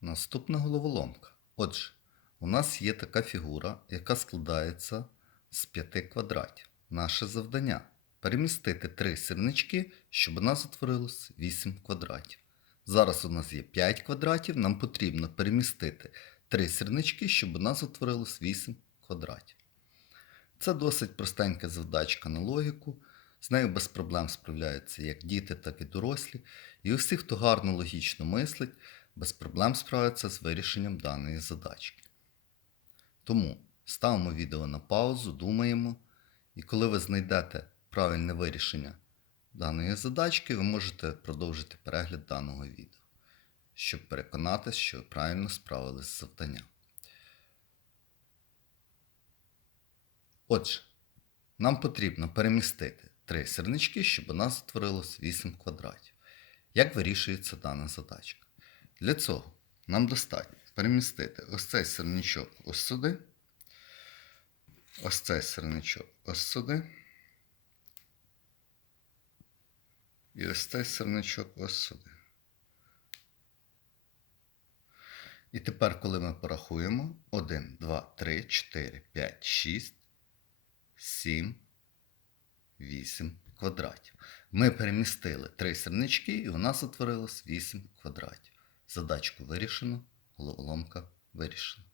Наступна головоломка. Отже, у нас є така фігура, яка складається з п'яти квадратів. Наше завдання перемістити три сірнички, щоб у нас утворилось 8 квадратів. Зараз у нас є 5 квадратів, нам потрібно перемістити три сірнички, щоб у нас утворилось 8 квадратів. Це досить простенька завдачка на логіку. З нею без проблем справляються як діти, так і дорослі. І усі, хто гарно логічно мислить, без проблем справиться з вирішенням даної задачки. Тому ставимо відео на паузу, думаємо, і коли ви знайдете правильне вирішення даної задачки, ви можете продовжити перегляд даного відео, щоб переконатися, що ви правильно справились з завданням. Отже, нам потрібно перемістити три сірнички, щоб у нас утворилось 8 квадратів. Як вирішується дана задачка? Для цього нам достатньо перемістити ось цей сирничок ось сюди, ось цей сирничок ось сюди. І ось цей сирничок ось сюди. І тепер, коли ми порахуємо 1, 2, 3, 4, 5, 6, 7, 8 квадратів. Ми перемістили три сірнички, і у нас утворилось 8 квадратів. Задачку вирішено, головоломка вирішена.